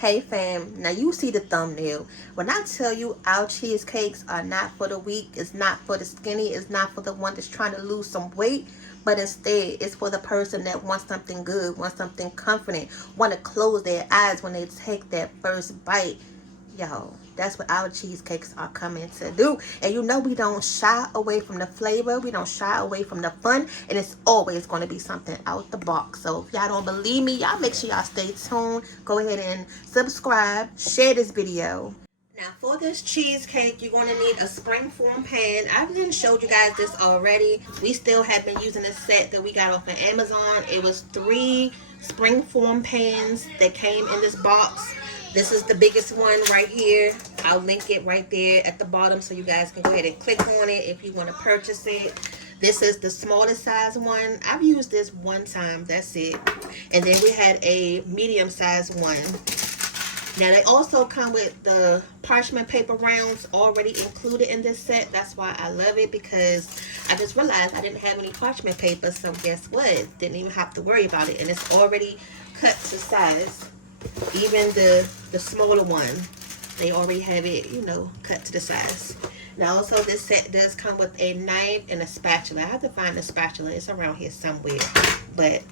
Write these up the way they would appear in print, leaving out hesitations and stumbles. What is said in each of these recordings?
Hey fam, now you see the thumbnail. When I tell you our cheesecakes are not for the weak, it's not for the skinny, it's not for the one that's trying to lose some weight, but instead it's for the person that wants something good, wants something comforting, want to close their eyes when they take that first bite. Yo, that's what our cheesecakes are coming to do. And you know we don't shy away from the flavor. We don't shy away from the fun. And it's always going to be something out the box. So if y'all don't believe me, y'all make sure y'all stay tuned. Go ahead and subscribe. Share this video. Now for this cheesecake, you're going to need a springform pan. I've been showed you guys this already. We still have been using a set that we got off of Amazon. It was 3 springform pans that came in this box. This is the biggest one right here. I'll link it right there at the bottom so you guys can go ahead and click on it if you want to purchase it. This is the smallest size one. I've used this one time, that's it. And then we had a medium size one. Now they also come with the parchment paper rounds already included in this set. That's why I love it, because I just realized I didn't have any parchment paper. So guess what? Didn't even have to worry about it. And it's already cut to size. Even the smaller one, they already have it, you know, cut to the size. Now also this set does come with a knife and a spatula. I have to find the spatula. It's around here somewhere. But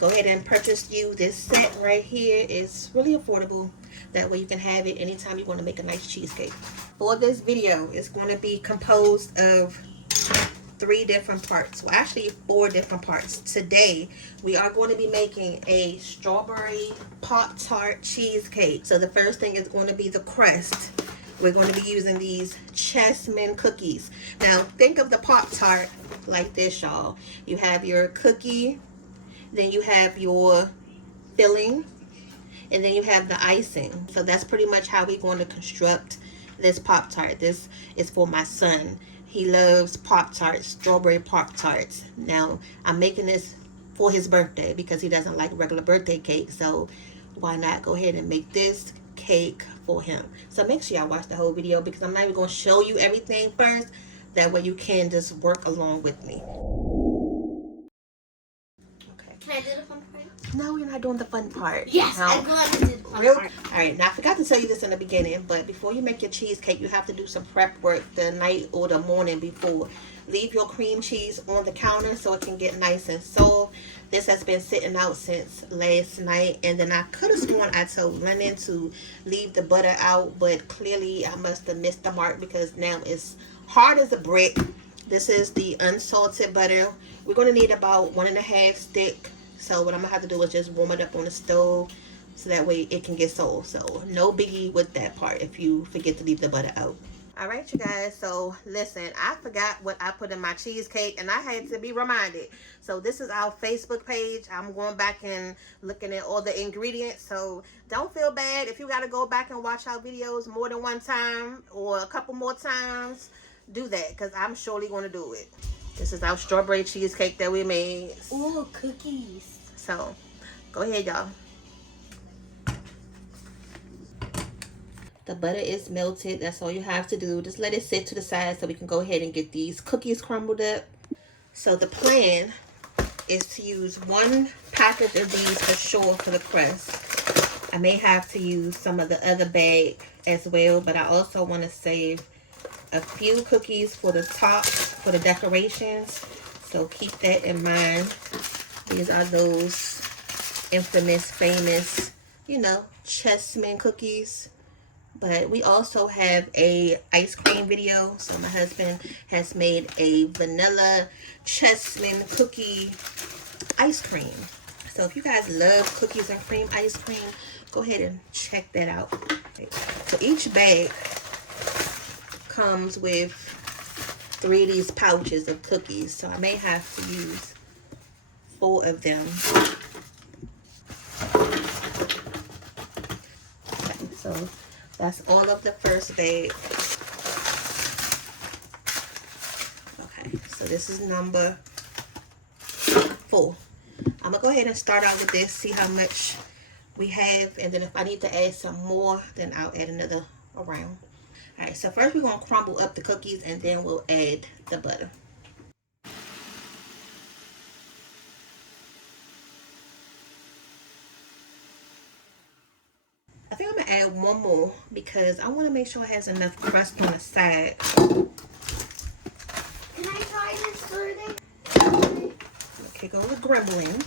go ahead and purchase you this set right here. It's really affordable. That way you can have it anytime you want to make a nice cheesecake. For this video, it's going to be composed of 3 different parts. Well, actually 4 different parts. Today, we are going to be making a strawberry Pop-Tart cheesecake. So the first thing is going to be the crust. We're going to be using these Chessman cookies. Now, think of the Pop-Tart like this, y'all. You have your cookie, then you have your filling, and then you have the icing. So that's pretty much how we're going to construct this Pop-Tart. This is for my son. He loves Pop-Tarts, strawberry Pop-Tarts. Now, I'm making this for his birthday because he doesn't like regular birthday cake. So why not go ahead and make this cake for him? So make sure y'all watch the whole video, because I'm not even going to show you everything first. That way you can just work along with me. Can I do the fun part? No, we're not doing the fun part. Yes, no. I'm glad to do the fun part. Alright, now I forgot to tell you this in the beginning, but before you make your cheesecake, you have to do some prep work the night or the morning before. Leave your cream cheese on the counter so it can get nice and soft. This has been sitting out since last night, and then I could have sworn I told Lennon to leave the butter out, but clearly I must have missed the mark because now it's hard as a brick. This is the unsalted butter. We're going to need about 1.5 sticks. So what I'm going to have to do is just warm it up on the stove so that way it can get sold. So no biggie with that part if you forget to leave the butter out. Alright you guys, so listen, I forgot what I put in my cheesecake and I had to be reminded. So this is our Facebook page. I'm going back and looking at all the ingredients. So don't feel bad if you got to go back and watch our videos more than one time or a couple more times. Do that, because I'm surely going to do it. This is our strawberry cheesecake that we made. Ooh, cookies. So, go ahead, y'all. The butter is melted. That's all you have to do. Just let it sit to the side so we can go ahead and get these cookies crumbled up. So, the plan is to use 1 package of these for sure for the crust. I may have to use some of the other bag as well, but I also want to save a few cookies for the top, for the decorations. So keep that in mind. These are those infamous, famous, you know, Chessman cookies. But we also have a ice cream video. So my husband has made a vanilla Chessman cookie ice cream. So if you guys love cookies and cream ice cream, go ahead and check that out. So each bag comes with 3 of these pouches of cookies, so I may have to use 4 of them. Okay, so that's all of the first bag. Okay, so this is number 4. I'm gonna go ahead and start out with this, see how much we have, and then if I need to add some more, then I'll add another around. Alright, so first we're going to crumble up the cookies and then we'll add the butter. I think I'm going to add one more because I want to make sure it has enough crust on the side. Can I try this today? Okay, go with grumbling.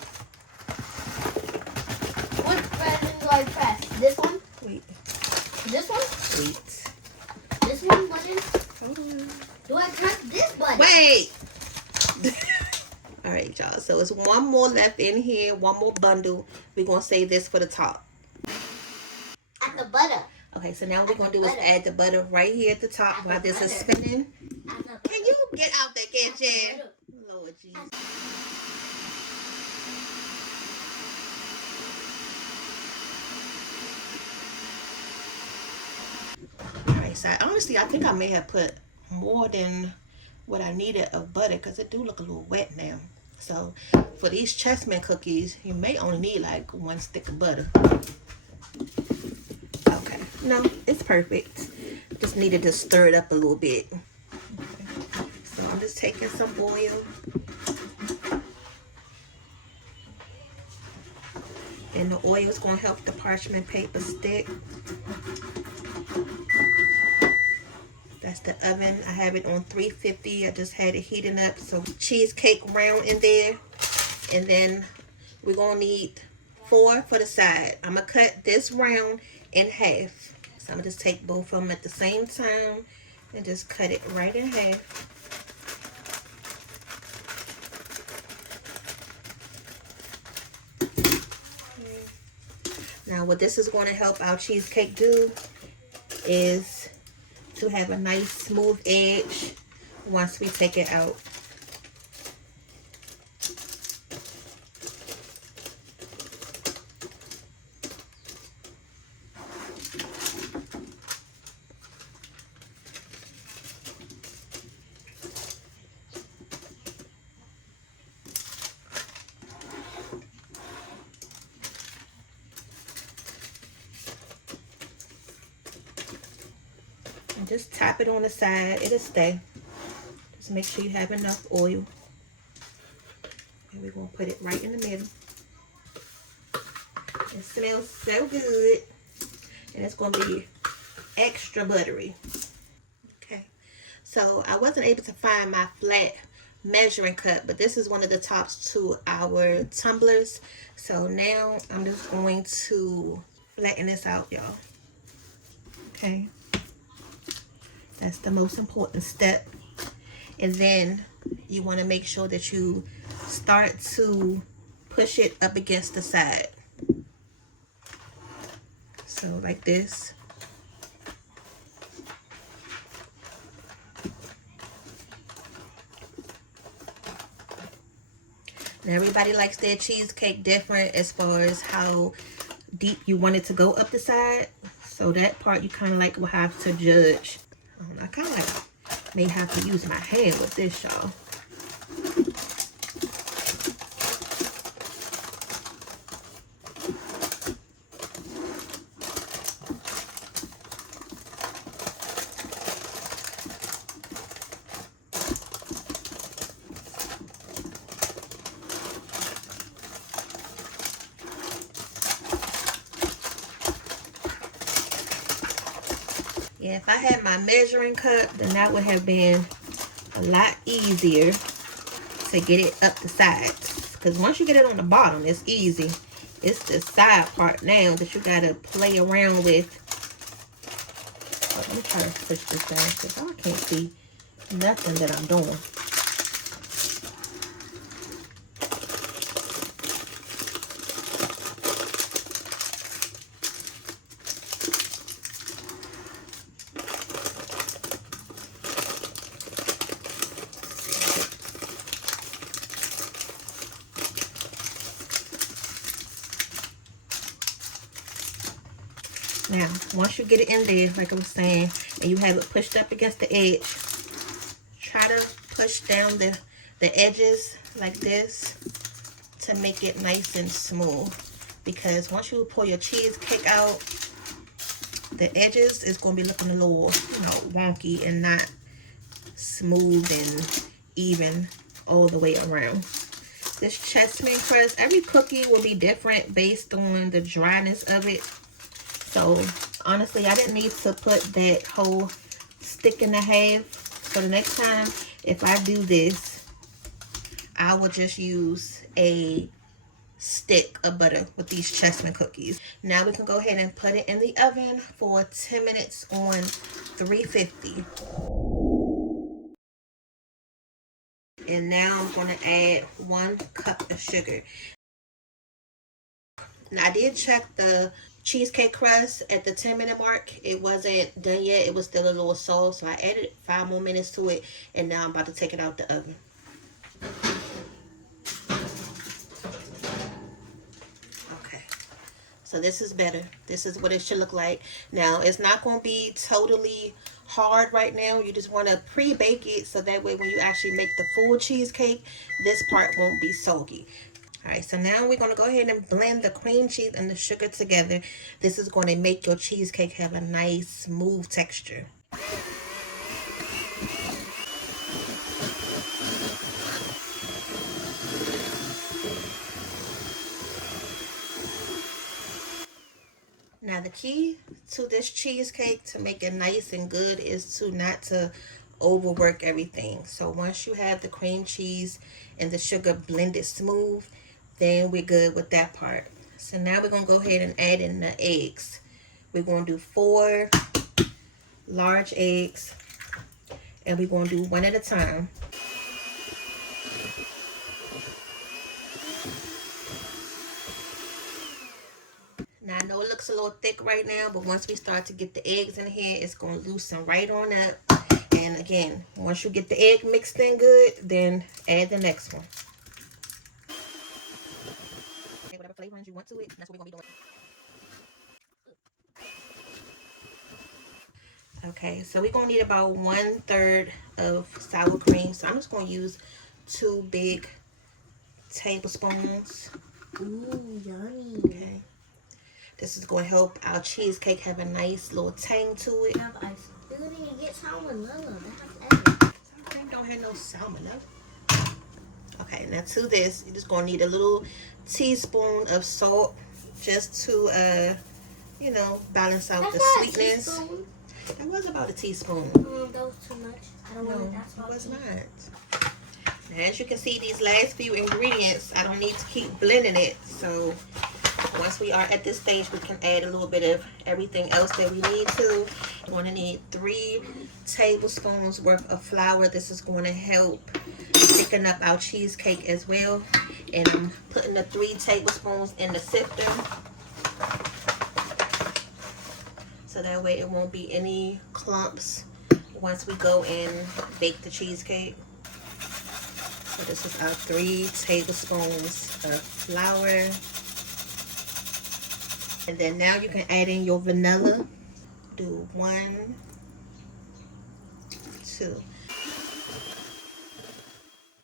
What button do I press? This one? Wait. This one? Wait. This one button? Hold on. Do I press this button? Wait! Alright, y'all. So it's one more left in here. One more bundle. We're going to save this for the top. At the butter. Okay, so now what we're going to do is add the butter right here at the top while this is spinning. Can you get out the kitchen? Lord Jesus. Alright, so honestly, I think I may have put more than what I needed of butter because it do look a little wet now. So for these chessmen cookies, you may only need like 1 stick of butter. Okay, no, it's perfect. Just needed to stir it up a little bit. Okay. So I'm just taking some oil. And the oil is going to help the parchment paper stick. That's the oven. I have it on 350. I just had it heating up. So cheesecake round in there. And then we're going to need 4 for the side. I'm going to cut this round in half. So I'm going to just take both of them at the same time and just cut it right in half. Now what this is going to help our cheesecake do is to have a nice smooth edge once we take it out. And just tap it on the side. It'll stay. Just make sure you have enough oil. And we're going to put it right in the middle. It smells so good. And it's going to be extra buttery. Okay. So I wasn't able to find my flat measuring cup, but this is one of the tops to our tumblers. So now I'm just going to flatten this out, y'all. Okay. That's the most important step. And then you want to make sure that you start to push it up against the side. So like this. Now everybody likes their cheesecake different as far as how deep you want it to go up the side. So that part you kind of like will have to judge. I kind of like may have to use my hand with this, y'all. Yeah, if I had my measuring cup, then that would have been a lot easier to get it up the sides. Because once you get it on the bottom, it's easy. It's the side part now that you got to play around with. Oh, let me try to push this down because I can't see nothing that I'm doing. Now, once you get it in there, like I was saying, and you have it pushed up against the edge, try to push down the edges like this to make it nice and smooth. Because once you pull your cheesecake out, the edges is going to be looking a little, you know, wonky and not smooth and even all the way around. This chessmen crust, every cookie will be different based on the dryness of it. So Honestly, I didn't need to put that whole stick in the half. So the next time, if I do this, I will just use a stick of butter with these chessman cookies. Now we can go ahead and put it in the oven for 10 minutes on 350. And now I'm going to add 1 cup of sugar. Now I did check the cheesecake crust at the 10-minute mark. It wasn't done yet. It was still a little soft, so I added 5 more minutes to it, and now I'm about to take it out the oven. Okay, so this is better. This is what it should look like. Now it's not going to be totally hard right now. You just want to pre-bake it so that way when you actually make the full cheesecake, this part won't be soggy. Alright, so now we're going to go ahead and blend the cream cheese and the sugar together. This is going to make your cheesecake have a nice, smooth texture. Now the key to this cheesecake to make it nice and good is to not to overwork everything. So once you have the cream cheese and the sugar blended smooth, then we're good with that part. So now we're going to go ahead and add in the eggs. We're going to do 4 large eggs, and we're going to do 1 at a time. Now I know it looks a little thick right now, but once we start to get the eggs in here, it's going to loosen right on up. And again, once you get the egg mixed in good, then add the next one. Whatever flavorings you want to it, that's what we're going to be doing. Okay, so we're going to need about 1/3 of sour cream. So I'm just going to use 2 big tablespoons. Ooh, yummy. Okay. This is going to help our cheesecake have a nice little tang to it. Have ice. You're going to get salmonella. That Don't have no salmonella. Okay, now to this, you're just going to need a little teaspoon of salt just to, you know, balance out the sweetness. That was about a teaspoon. that was too much. I don't want that it was not. Now, as you can see, these last few ingredients, I don't need to keep blending it. So once we are at this stage, we can add a little bit of everything else that we need to. We're going to need 3 tablespoons worth of flour. This is going to help thicken up our cheesecake as well. And I'm putting the 3 tablespoons in the sifter, so that way it won't be any clumps once we go and bake the cheesecake. So this is our 3 tablespoons of flour. And then now you can add in your vanilla. Do 1, 2.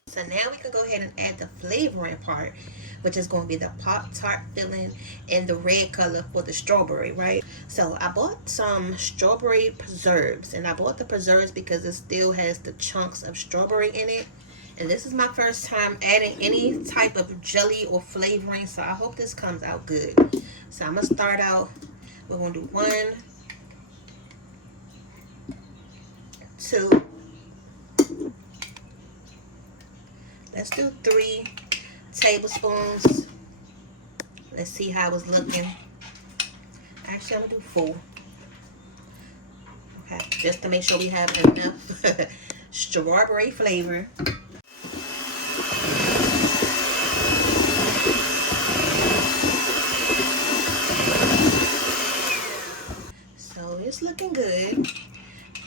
So now we can go ahead and add the flavoring part, which is going to be the Pop-Tart filling in the red color for the strawberry, right? So I bought some strawberry preserves, and I bought the preserves because it still has the chunks of strawberry in it. And this is my first time adding any type of jelly or flavoring, so I hope this comes out good. So I'm going to start out, we're going to do 1, 2, let's do 3 tablespoons. Let's see how it's looking. Actually, I'm going to do 4. Okay, just to make sure we have enough strawberry flavor. So it's looking good.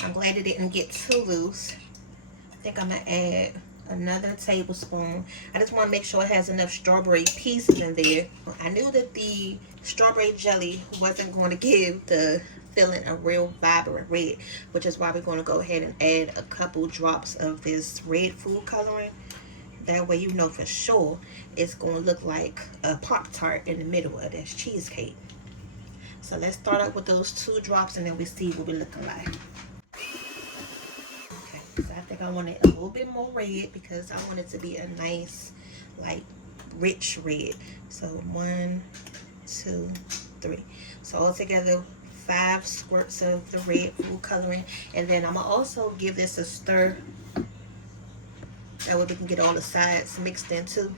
I'm glad it didn't get too loose. I think I'm going to add another tablespoon. I just want to make sure it has enough strawberry pieces in there. I knew that the strawberry jelly wasn't going to give the filling a real vibrant red, which is why we're going to go ahead and add a couple drops of this red food coloring. That way you know for sure it's going to look like a Pop-Tart in the middle of this cheesecake. So let's start out with those 2 drops and then we see what we're looking like. So I think I want it a little bit more red because I want it to be a nice, like, rich red. So 1, 2, 3. So altogether 5 squirts of the red food coloring, and then I'm gonna also give this a stir. That way we can get all the sides mixed in too.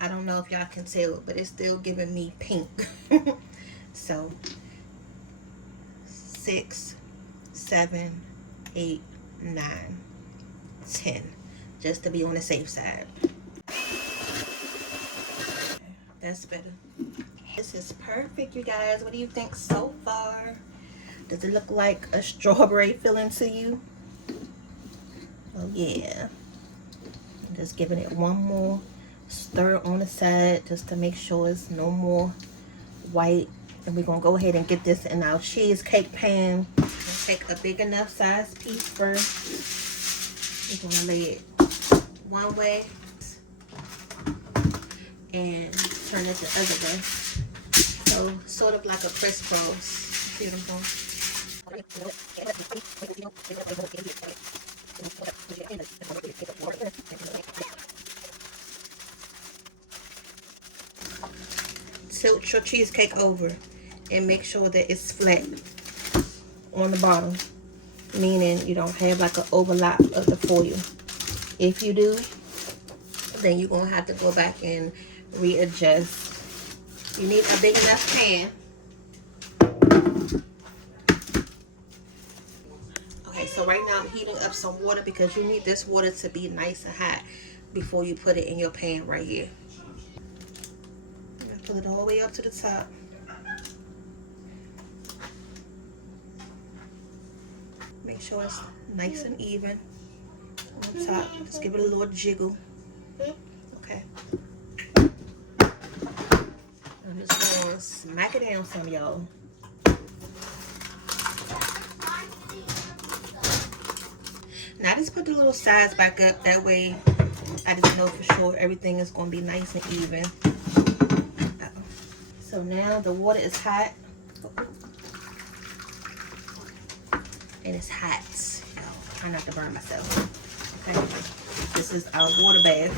I don't know if y'all can tell, but it's still giving me pink. So 6, 7, 8, 9, 10, just to be on the safe side. That's better. This is perfect, you guys. What do you think so far? Does it look like a strawberry filling to you? Oh yeah. I'm just giving it one more stir on the side just to make sure it's no more white. And we're gonna go ahead and get this in our cheesecake pan. Take a big enough size piece first. We're gonna lay it one way and turn it the other way. So sort of like a crisscross. See what I'm doing? Tilt your cheesecake over and make sure that it's flat on the bottom, meaning you don't have like an overlap of the foil. If you do, then you're gonna have to go back and readjust. You need a big enough pan. Okay, so right now I'm heating up some water because you need this water to be nice and hot before you put it in your pan right here. Pull it all the way up to the top. Make sure it's nice and even on top. Just give it a little jiggle. Okay. I'm just going to smack it down some, y'all. Now just put the little sides back up. That way I just know for sure everything is going to be nice and even. So now the water is hot. And it's hot. Try not to burn myself. Okay. This is our water bath.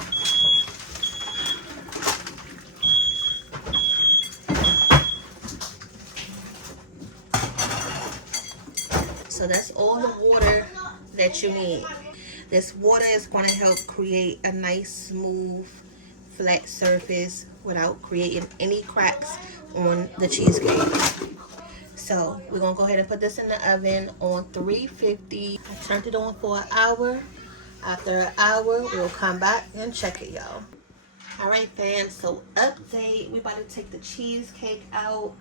So that's all the water that you need. This water is going to help create a nice, smooth, flat surface without creating any cracks on the cheesecake. So we're going to go ahead and put this in the oven on 350. I turned it on for an hour. After an hour, we'll come back and check it, y'all. All right, fam. So update. We're about to take the cheesecake out.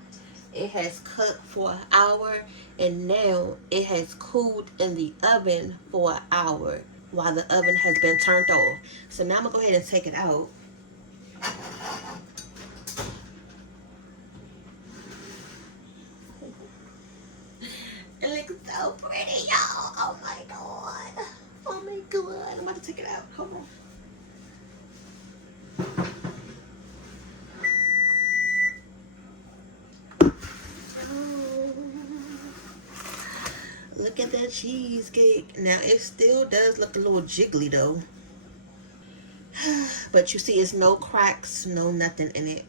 It has cooked for an hour, and now it has cooled in the oven for an hour while the oven has been turned off. So now I'm going to go ahead and take it out. It looks so pretty, y'all. Oh my god. Oh my god. I'm about to take it out. Hold on. Oh. Look at that cheesecake. Now it still does look a little jiggly though. But you see it's no cracks, no nothing in it.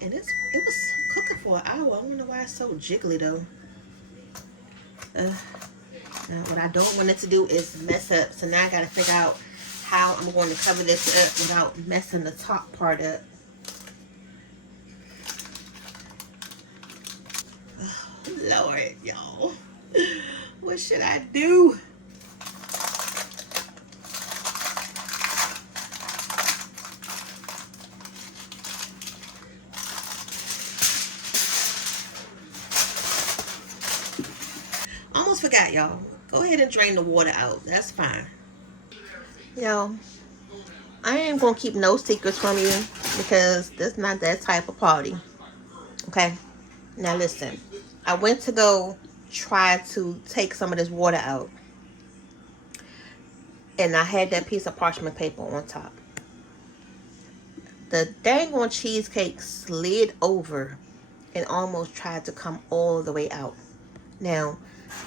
And it was cooking for an hour. I wonder why it's so jiggly though. Now what I don't want it to do is mess up. So now I gotta figure out how I'm going to cover this up without messing the top part up. Oh, Lord, y'all. What should I do? Almost forgot, y'all. Go ahead and drain the water out. That's fine. Yo, I ain't gonna keep no secrets from you because that's not that type of party. Okay? Now listen. I went to go try to take some of this water out. And I had that piece of parchment paper on top. The dang on cheesecake slid over and almost tried to come all the way out. Now,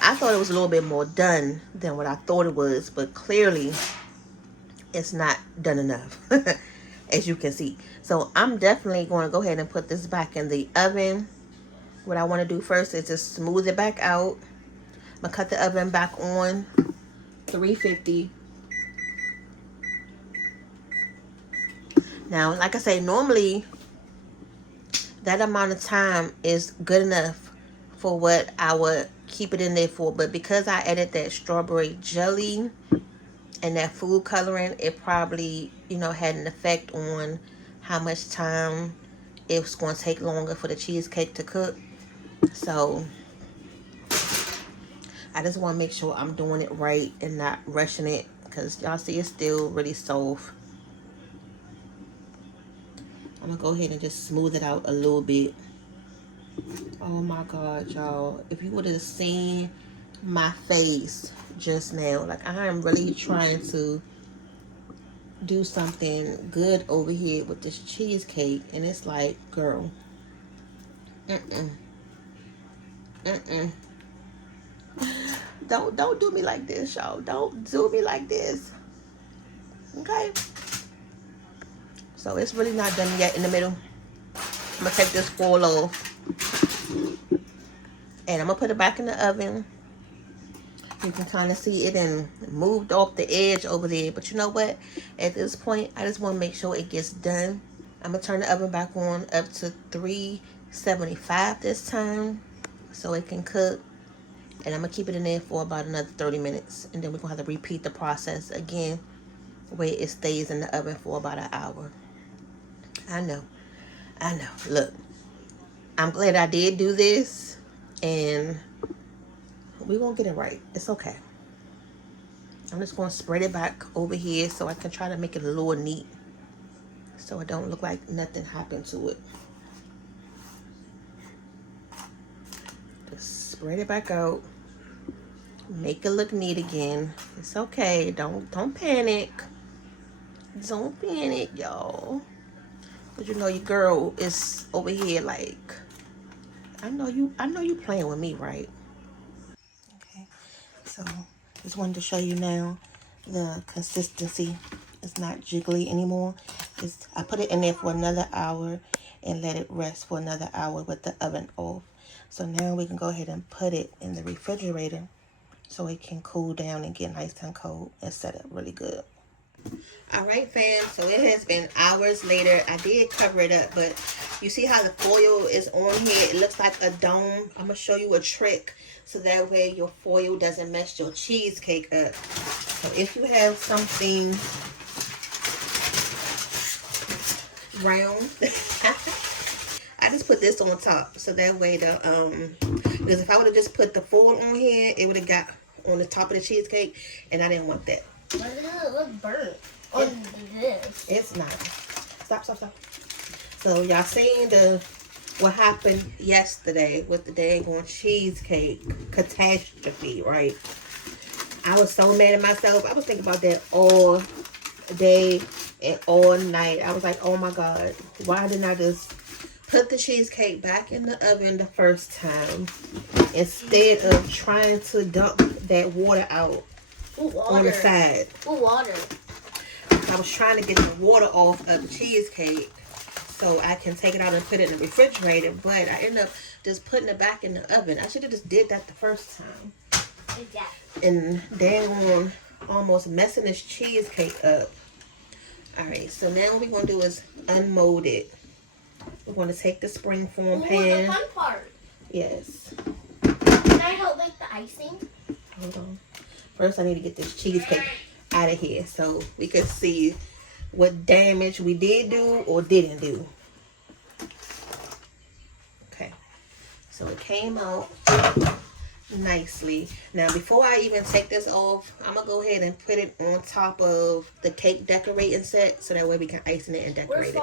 I thought it was a little bit more done than what I thought it was, but clearly it's not done enough, as you can see. So I'm definitely going to go ahead and put this back in the oven. What I want to do first is just smooth it back out. I'm going to cut the oven back on 350. Now, like I say, normally that amount of time is good enough for what I would keep it in there for. But because I added that strawberry jelly and that food coloring, it probably, you know, had an effect on how much time it's going to take longer for the cheesecake to cook. So I just want to make sure I'm doing it right and not rushing it, because y'all see it's still really soft. I'm going to go ahead and just smooth it out a little bit. Oh my God, y'all. If you would have seen my face just now. Like, I am really trying to do something good over here with this cheesecake. And it's like, girl. Don't do me like this, y'all. Don't do me like this. Okay? So it's really not done yet in the middle. I'm going to take this foil off. And I'm going to put it back in the oven. You can kind of see it and moved off the edge over there. But you know what? At this point, I just want to make sure it gets done. I'm going to turn the oven back on up to 375 this time, so it can cook. And I'm going to keep it in there for about another 30 minutes. And then we're going to have to repeat the process again, where it stays in the oven for about an hour. I know. Look, I'm glad I did do this. And we're going to get it right. It's okay. I'm just going to spread it back over here so I can try to make it a little neat, so it don't look like nothing happened to it. Just spread it back out. Make it look neat again. It's okay. Don't panic. Don't panic, y'all. But you know your girl is over here like, I know you playing with me, right? Okay. So just wanted to show you now the consistency. It's not jiggly anymore. I put it in there for another hour and let it rest for another hour with the oven off. So now we can go ahead and put it in the refrigerator so it can cool down and get nice and cold and set up really good. All right, fam, so it has been hours later. I did cover it up, but you see how the foil is on here? It looks like a dome. I'm going to show you a trick so that way your foil doesn't mess your cheesecake up. So if you have something round, I just put this on top so that way because if I would have just put the foil on here, it would have got on the top of the cheesecake, and I didn't want that. Why does it look burnt on this? It's not. Stop. So y'all seen what happened yesterday with the daggone cheesecake catastrophe, right? I was so mad at myself. I was thinking about that all day and all night. I was like, oh my God, why didn't I just put the cheesecake back in the oven the first time instead of trying to dump that water out on the side? Water. I was trying to get the water off of the cheesecake so I can take it out and put it in the refrigerator, but I ended up just putting it back in the oven. I should have just did that the first time. Exactly. And then almost messing this cheesecake up. Alright, so now what we're going to do is unmold it. We're going to take the springform pan. The fun part. Yes. Can I help make the icing? Hold on. First, I need to get this cheesecake out of here so we can see what damage we did do or didn't do. Okay. So it came out nicely. Now, before I even take this off, I'm going to go ahead and put it on top of the cake decorating set so that way we can ice it and decorate it.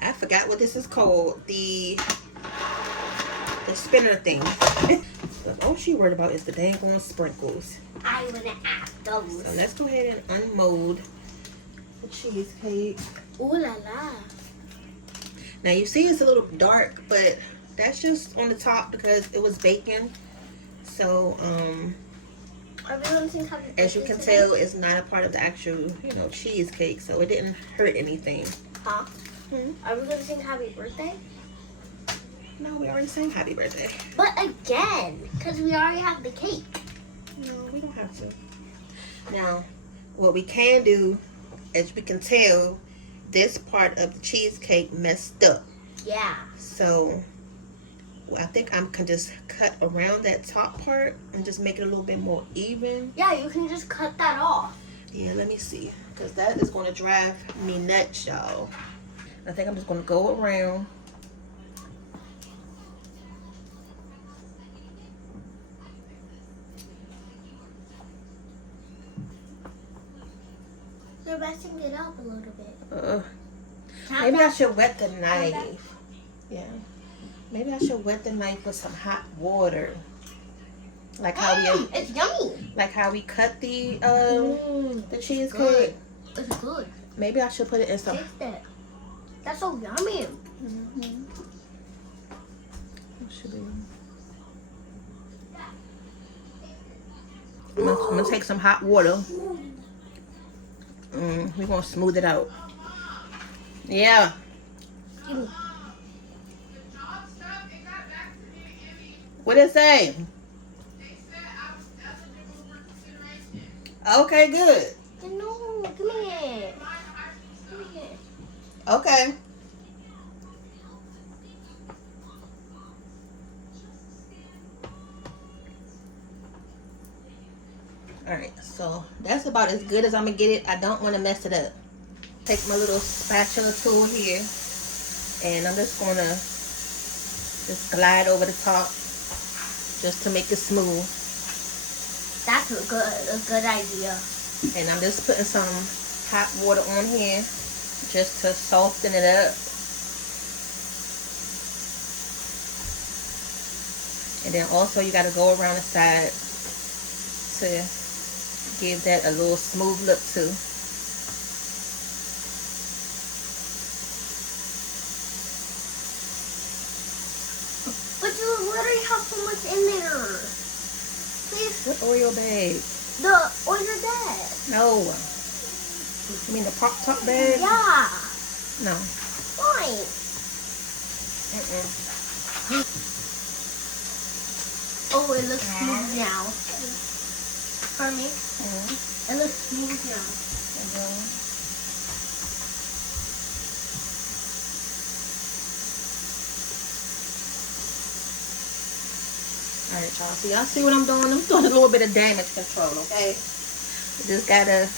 I forgot what this is called. The spinner thing. But all she worried about is the dang on sprinkles. I want to add those. So let's go ahead and unmold the cheesecake. Ooh la la. Now you see it's a little dark, but that's just on the top because it was bacon. So Are we going to sing happy birthday as you can today? tell, it's not a part of the actual, cheesecake, so it didn't hurt anything. Huh? Are we going to sing happy birthday? No, we already sang happy birthday. But again, because we already have the cake. No, we don't have to. Now, what we can do, as we can tell, this part of the cheesecake messed up. Yeah. So, I think I can just cut around that top part and just make it a little bit more even. Yeah, you can just cut that off. Yeah, let me see. Because that is going to drive me nuts, y'all. I think I'm just going to go around. You're messing it up a little bit. Maybe I should wet the knife. Yeah. Maybe I should wet the knife with some hot water. Like how it's yummy. Like how we cut the cheesecake. Good. It's good. Maybe I should put it in some. Taste it. That's so yummy. I'm gonna take some hot water. We're gonna smooth it out. Yeah. What did it say? Okay, good. No, come here. Come here. Okay. Alright, so that's about as good as I'm gonna get it. I don't want to mess it up. Take my little spatula tool here, and I'm just gonna just glide over the top just to make it smooth. That's a good idea. And I'm just putting some hot water on here just to soften it up. And then also you got to go around the side to give that a little smooth look too. But you literally have so much in there. Please. What Oreo bag? The Oreo bag. No. You mean the Pop-Tart bag? Yeah. No. Why? Oh, it looks smooth now. For me, it looks smooth now. Alright, y'all. So y'all see what I'm doing? I'm doing a little bit of damage control, okay? You just gotta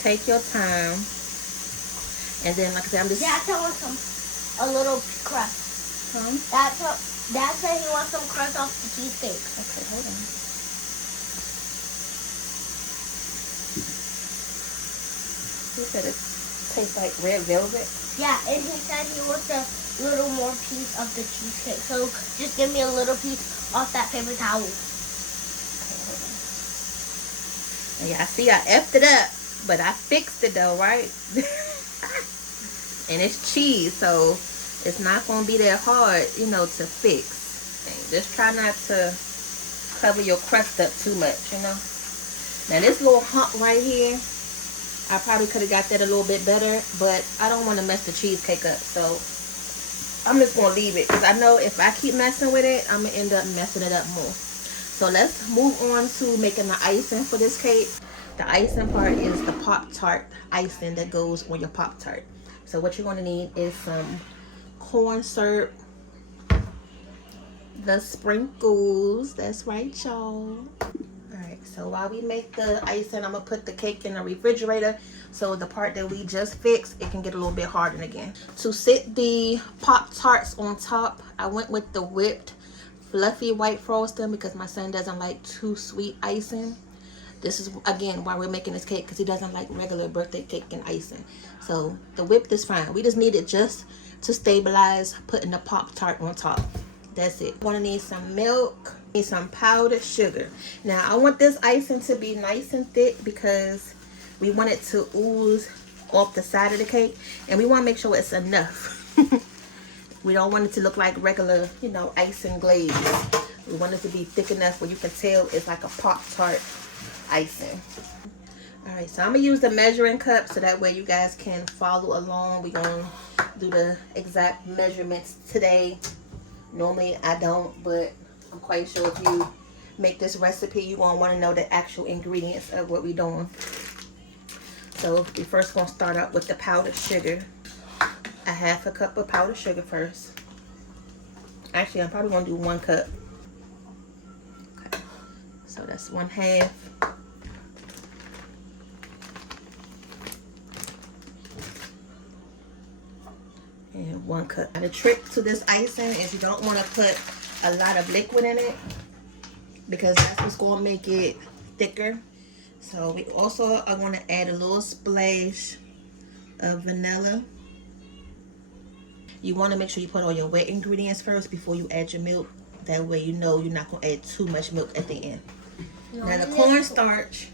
take your time. And then, like I said, I'm just... Dad wants a little crust. Huh? Dad said he wants some crust off the cheesecake. Okay, hold on. He said it tastes like red velvet. Yeah, and he said he wants a little more piece of the cheesecake. So just give me a little piece off that paper towel. Okay, hold on. Yeah, I see I effed it up, but I fixed it though, right? And it's cheese, so it's not going to be that hard, to fix. And just try not to cover your crust up too much, Now this little hump right here, I probably could have got that a little bit better, but I don't want to mess the cheesecake up, so I'm just going to leave it. Because I know if I keep messing with it, I'm going to end up messing it up more. So let's move on to making the icing for this cake. The icing part is the Pop-Tart icing that goes on your Pop-Tart. So what you're going to need is some corn syrup, the sprinkles. That's right, y'all. Alright, so while we make the icing, I'm going to put the cake in the refrigerator so the part that we just fixed, it can get a little bit hardened again. To sit the Pop-Tarts on top, I went with the whipped fluffy white frosting because my son doesn't like too sweet icing. This is, again, why we're making this cake, because he doesn't like regular birthday cake and icing. So the whipped is fine. We just need it just to stabilize putting the Pop-Tart on top. That's it. Want to need some milk, need some powdered sugar. Now I want this icing to be nice and thick because we want it to ooze off the side of the cake, and we want to make sure it's enough. We don't want it to look like regular, you know, icing glaze. We want it to be thick enough where you can tell it's like a Pop-Tart icing. Alright, so I'm going to use the measuring cup so that way you guys can follow along. We're going to do the exact measurements today. Normally I don't, but I'm quite sure if you make this recipe, you're going to want to know the actual ingredients of what we're doing. So we first going to start out with the powdered sugar. A half a cup of powdered sugar first. Actually, I'm probably going to do 1 cup. Okay, so that's 1/2. And 1 cup. Now the trick to this icing is you don't want to put a lot of liquid in it because that's what's going to make it thicker. So we also are going to add a little splash of vanilla. You want to make sure you put all your wet ingredients first before you add your milk. That way you know you're not going to add too much milk at the end. Now the cornstarch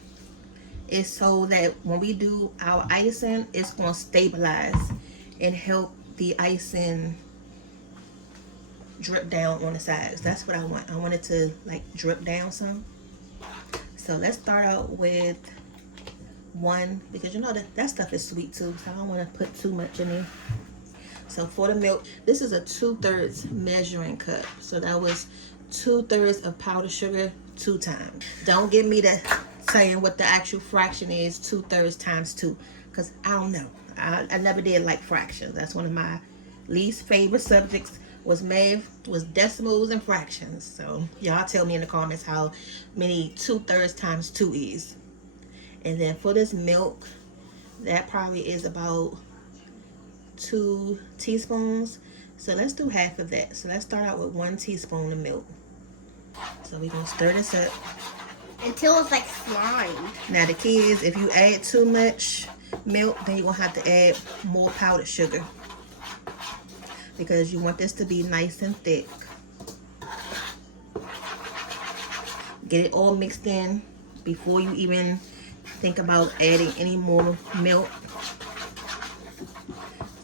is so that when we do our icing, it's going to stabilize and help the icing drip down on the sides. That's what I want. I want it to like drip down some. So let's start out with 1 because you know that stuff is sweet too. So I don't want to put too much in there. So for the milk, this is a 2/3 measuring cup. So that was 2/3 of powdered sugar 2 times. Don't get me to saying what the actual fraction is 2/3 times 2 because I don't know. I never did like fractions. That's one of my least favorite subjects was math, was decimals and fractions. So y'all tell me in the comments how many 2/3 times 2 is. And then for this milk, that probably is about 2 teaspoons. So let's do half of that. So let's start out with 1 teaspoon of milk. So we're going to stir this up until it's like slime. Now the key is if you add too much milk, then you're going to have to add more powdered sugar because you want this to be nice and thick. Get it all mixed in before you even think about adding any more milk.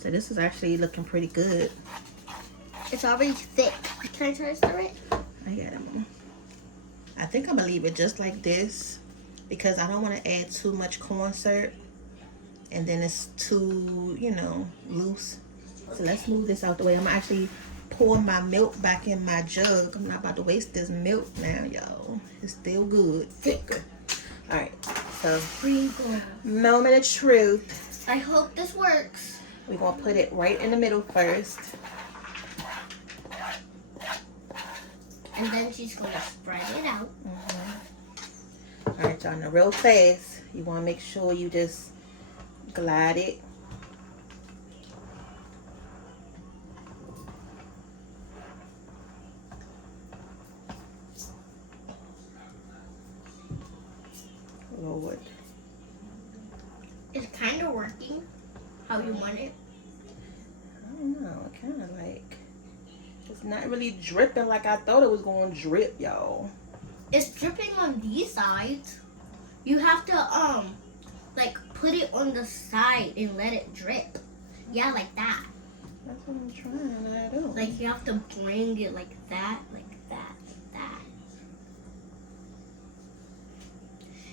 So this is actually looking pretty good. It's already thick. Can I try to stir it? I got it, Mom. I think I'm gonna leave it just like this because I don't want to add too much corn syrup and then it's too, you know, loose. So let's move this out the way. I'm actually pour my milk back in my jug. I'm not about to waste this milk now, y'all. It's still good. Thick. All right, so moment of truth. I hope this works. We're gonna put it right in the middle first. And then she's gonna spread it out. All right, y'all, now real fast, you wanna make sure you just glide it. Lord. It's kind of working how you want it. I don't know, it kind of like, it's not really dripping like I thought it was going to drip, y'all. It's dripping on these sides. You have to, like, put it on the side and let it drip. Yeah, like that. That's what I'm trying to do. Like, you have to bring it like that, like that, like that.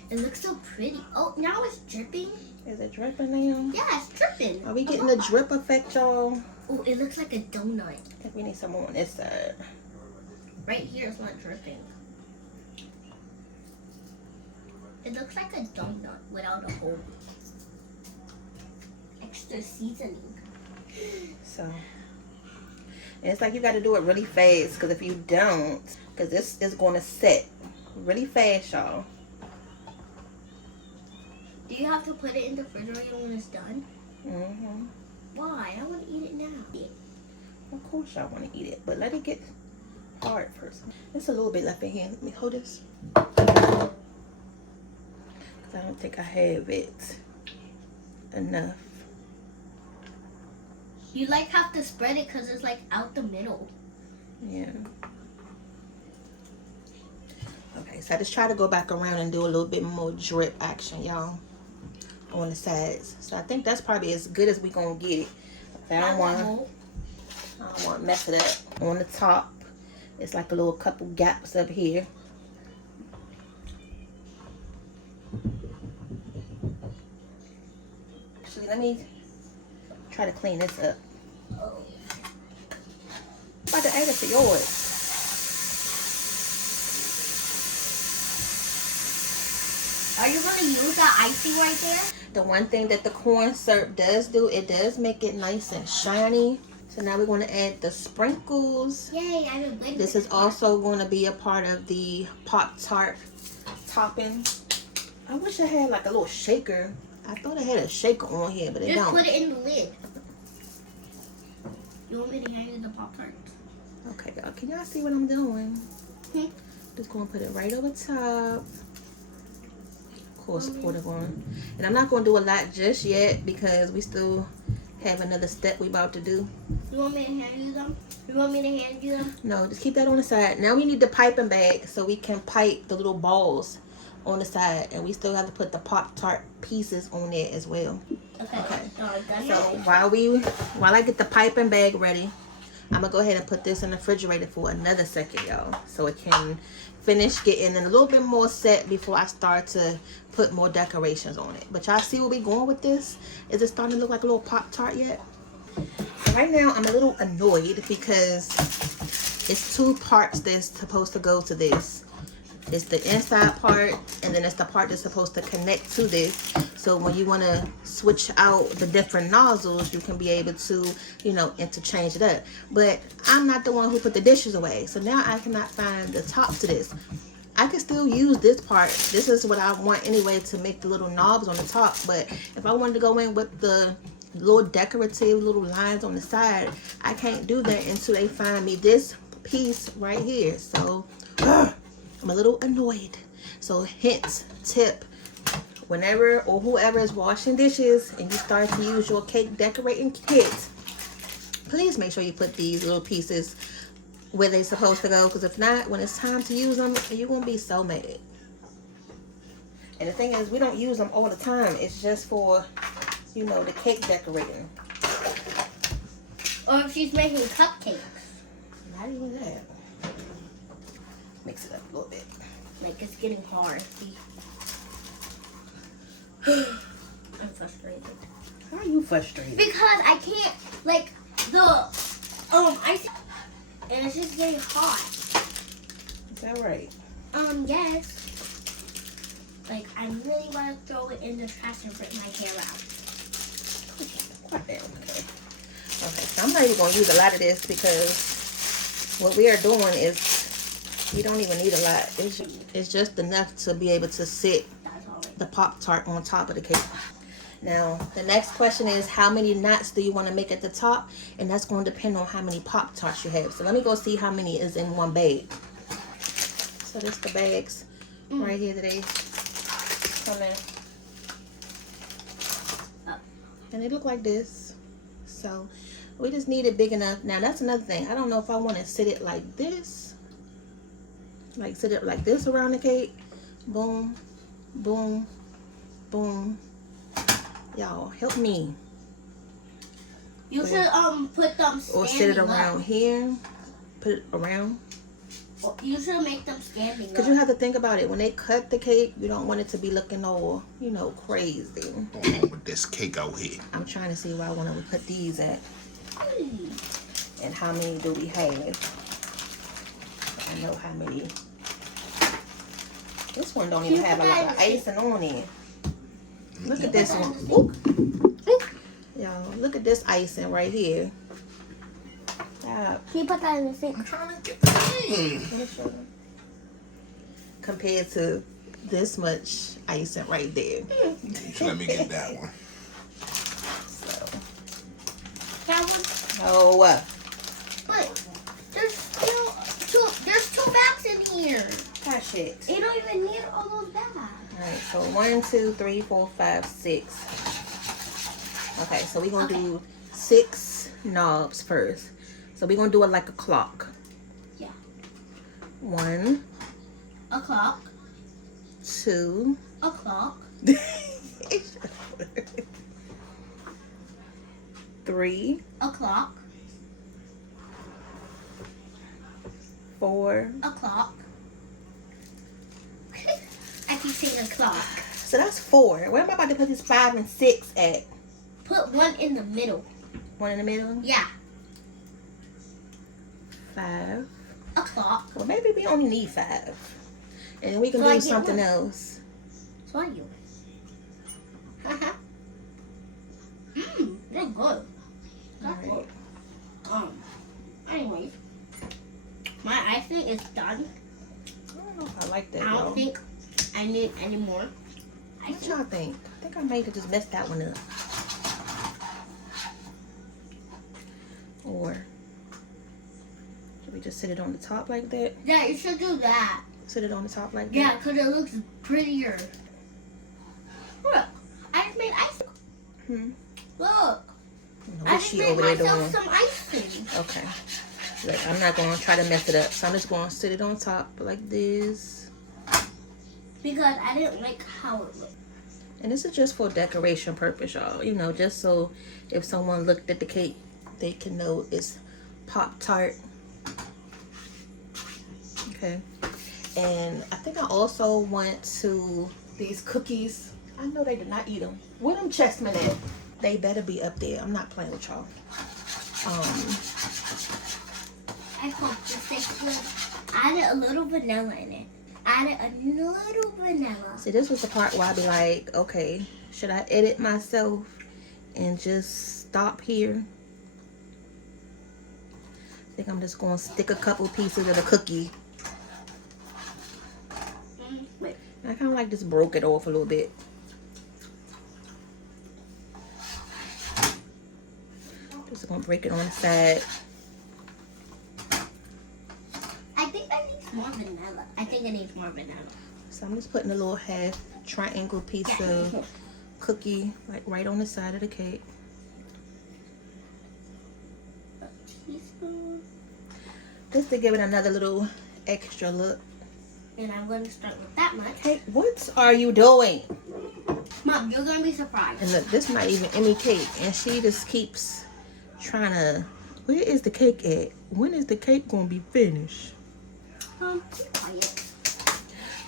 It looks so pretty. Oh, now it's dripping. Is it dripping now? Yeah, it's dripping. Are we getting the drip effect, y'all? Oh, it looks like a donut. I think we need some more on this side. Right here is not dripping. It looks like a donut without a hole. Extra seasoning. So, and it's like you got to do it really fast because if you don't, because this is going to set really fast, y'all. Do you have to put it in the refrigerator when it's done? Mm-hmm. Why? I want to eat it now. Of course I want to eat it, but let it get hard first. There's a little bit left in here. Let me hold this. Because I don't think I have it enough. You like have to spread it because it's like out the middle. Yeah. Okay, so I just try to go back around and do a little bit more drip action, y'all, on the sides. So I think that's probably as good as we gonna get it. I I don't want to mess it up. On the top, it's like a little couple gaps up here. Actually, let me try to clean this up. I'm about to add it to yours. Are you going to use the icing right there? The one thing that the corn syrup does do, it does make it nice and shiny. So now we're going to add the sprinkles. Yay, I've been waiting. This is also going to be a part of the Pop-Tart topping. I wish I had like a little shaker. I thought I had a shaker on here, but it Just don't. put it in the lid. You want me to hand you the Pop-Tarts? Okay, y'all. Can y'all see what I'm doing? Just going to put it right over top. Of course, pour it on. And I'm not going to do a lot just yet because we still have another step we about to do. You want me to hand you them? You want me to hand you them? No, just keep that on the side. Now we need the piping bag so we can pipe the little balls on the side. And we still have to put the Pop-Tart pieces on there as well. Okay. So while I get the piping bag ready, I'm going to go ahead and put this in the refrigerator for another second, y'all. So it can finish getting a little bit more set before I start to put more decorations on it. But y'all see where we going with this? Is it starting to look like a little Pop-Tart yet? So right now I'm a little annoyed because it's two parts that's supposed to go to this. It's the inside part and then it's the part that's supposed to connect to this. So when you want to switch out the different nozzles, you can be able to, you know, interchange it up. But I'm not the one who put the dishes away. So now I cannot find the top to this. I can still use this part. This is what I want anyway to make the little knobs on the top. But if I wanted to go in with the little decorative little lines on the side, I can't do that until they find me this piece right here. So I'm a little annoyed. So hint, tip, whenever or whoever is washing dishes and you start to use your cake decorating kit, please make sure you put these little pieces where they're supposed to go, because if not, when it's time to use them, you're going to be so mad. And the thing is, we don't use them all the time. It's just for, you know, the cake decorating. Or if she's making cupcakes. Not even that. Mix it up a little bit. Like, it's getting hard. I'm frustrated. How are you frustrated? Because I can't, like, the, ice, and it's just getting hot. Is that right? Yes. Like, I really want to throw it in the trash and rip my hair out. Quite down, okay. Okay, so I'm not even going to use a lot of this because what we are doing is we don't even need a lot. It's just enough to be able to sit the Pop-Tart on top of the cake. Now, the next question is, how many knots do you want to make at the top? And that's going to depend on how many Pop-Tarts you have. So let me go see how many is in one bag. So this the bags right here today. Come in. And they look like this. So we just need it big enough. Now that's another thing. I don't know if I want to sit it like this. Like sit it like this around the cake. Boom, boom, boom. Y'all help me. You should put them standing or sit it up. around here. Put it around. You should make them standing Because up. you have to think about it. When they cut the cake, you don't want it to be looking all, you know, crazy. Going on with this cake out here. I'm trying to see where I want to put these at. And how many do we have? I know how many. This one don't even have a lot of icing on it. Look at this one. Ooh. Y'all, look at this icing right here. Can you put that in the sink? I'm trying to get the thing. Compared to this much icing right there. Let me get that one. So. That one? Oh. But there's still two bags in here. Gosh, shit. You don't even need all those bags. Alright, so 1, 2, 3, 4, 5, 6. Okay, so we're going to do 6 knobs first. So we're going to do it like a clock. Yeah. 1. O'clock. 2. O'clock. 3. O'clock. 4. O'clock. I keep saying o'clock. So that's 4. Where am I about to put this 5 and 6 at? Put one in the middle. One in the middle? Yeah. 5. O'clock. Well, maybe we only need 5. And then we can So I do get something one. else. So are you. They're good. They're Alright. good. Anyways, my icing is done. I don't know if I like that, I don't y'all. think I need any more. What y'all think? I think I may have just messed that one up. Or should we just sit it on the top like that? Yeah, you should do that. Sit it on the top like Yeah, that? because it looks prettier. Look, I just made icing. Look, I don't know I what just she made over there myself doing. some icing. Okay. Look, I'm not going to try to mess it up. So I'm just going to sit it on top like this. Because I didn't like how it looked. And this is just for decoration purpose, y'all. You know, just so if someone looked at the cake, they can know it's Pop-Tart. Okay. And I think I also want to, these cookies, I know they did not eat them. Where them chessmen at? They better be up there. I'm not playing with y'all. I hope this tastes good. Added a little vanilla in it. Added a little vanilla. See, this was the part where I'd be like, okay, should I edit myself and just stop here? I think I'm just going to stick a couple pieces of the cookie. Wait. I kind of like just broke it off a little bit. Just going to break it on the side. I think that needs more vanilla. I think it needs more vanilla. So I'm just putting a little half triangle piece of cookie like right on the side of the cake. A teaspoon. Just to give it another little extra look. And I'm going to start with that much. Hey, what are you doing? Mom, you're going to be surprised. And look, this not even any cake. And she just keeps trying to, where is the cake at? When is the cake going to be finished? Be quiet.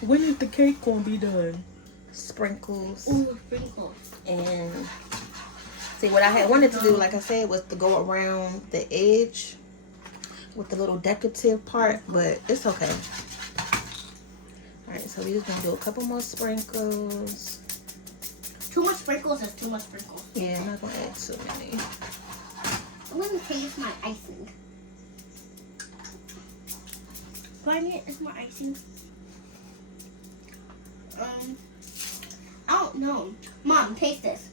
When is the cake going to be done? Sprinkles. Ooh, sprinkles. And see, what I had wanted to do, like I said, was to go around the edge with the little decorative part, but it's okay. Alright, so we just gonna do a couple more sprinkles. Too much sprinkles is too much sprinkles. Yeah, I'm not gonna add too many. I'm going to taste my icing. Do I need more icing? I don't know. Mom, taste this.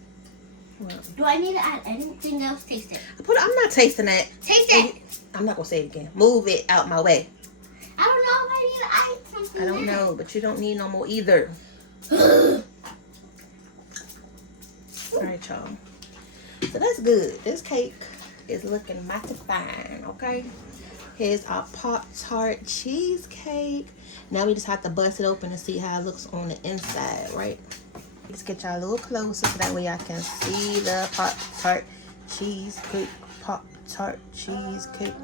Well, Do I need to add anything else? Taste it. I'm not tasting that. Taste it. I'm not gonna say it again. Move it out my way. I don't know if I need to add something. I don't know, but you don't need no more either. Alright, y'all. So that's good. This cake is looking mighty fine, okay? Here's our Pop-Tart cheesecake. Now we just have to bust it open and see how it looks on the inside, right? Just get y'all a little closer so that way I can see the Pop-Tart cheesecake. Pop-Tart cheesecake.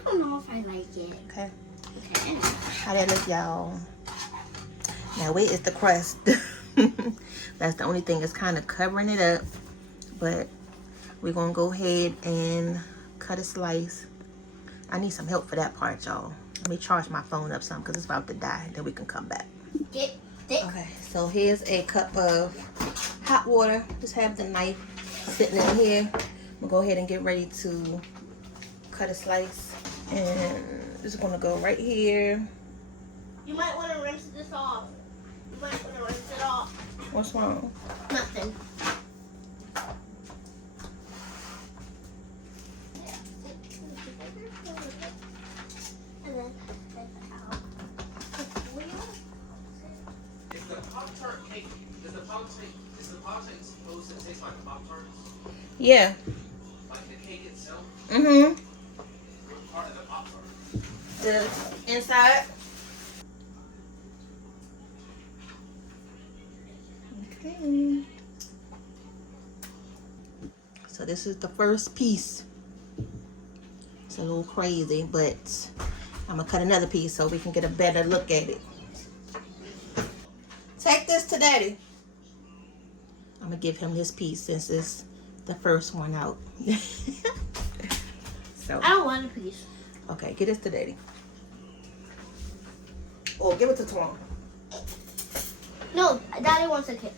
I don't know if I like it. Okay. Okay. How that look, y'all? Now where is the crust? That's the only thing that's kind of covering it up. But we're gonna go ahead and cut a slice. I need some help for that part, y'all. Let me charge my phone up some because it's about to die. Then we can come back. Get thick. Okay, so here's a cup of hot water. Just have the knife sitting in here. I'm gonna go ahead and get ready to cut a slice. And this is gonna go right here. You might want to rinse this off. You might want to rinse it off. What's wrong? Nothing. And then out. Is the Pop-Tart cake, is the Pop-Tart supposed to taste like Pop-Tarts? Yeah. Like the cake itself? Mm-hmm. What part of the Pop-Tart? The inside. Okay. So this is the first piece. It's a little crazy, but I'm gonna cut another piece so we can get a better look at it. Take this to Daddy. I'm gonna give him this piece since it's the first one out. So I don't want a piece. okay, get this to Daddy. Or give it to Twan. No, Daddy wants a piece.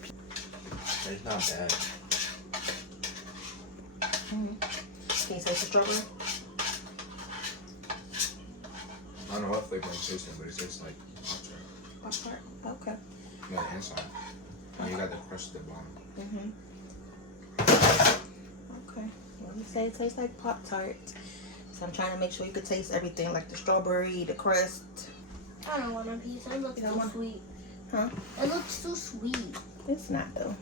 It's not bad. Can you taste the strawberry? I don't know what flavor I'm tasting, but it tastes like Pop-Tart. Okay. Yeah, the inside. And you got the crust at the bottom. Okay. Well, you say it tastes like Pop-Tart. So I'm trying to make sure you can taste everything, like the strawberry, the crust. I don't want a piece. It looks too sweet. Huh? It looks too sweet. It's not though.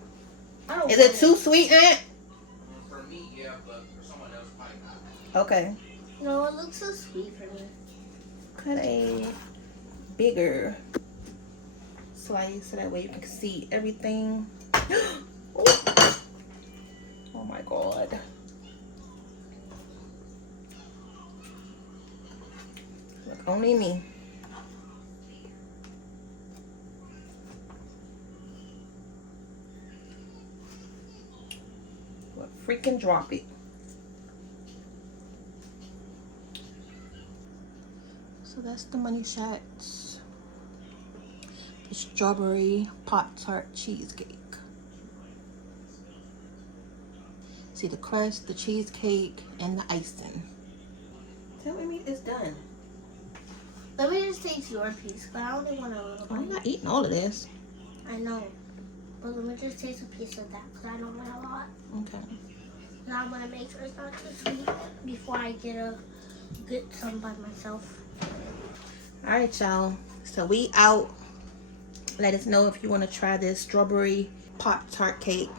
I don't Is want it too sweet, Aunt? For me, yeah, but for someone else, probably not. Okay. No, it looks so sweet for me. Cut a bigger slice so that way you can see everything. Oh my God. Look, only me. Well, freaking drop it. So that's the money shots. The strawberry Tart cheesecake. See the crust, the cheesecake, and the icing. Tell me it's done. Let me just taste your piece, but I only want a little I'm bit. not eating all of this. I know. But let me just taste a piece of that, because I don't want a lot. Okay. Now I'm going to make sure it's not too sweet before I get some by myself. All right, y'all. So we out. Let us know if you want to try this strawberry Tart cake.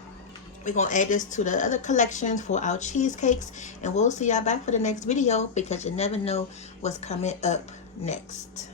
We're going to add this to the other collections for our cheesecakes. And we'll see y'all back for the next video because you never know what's coming up next.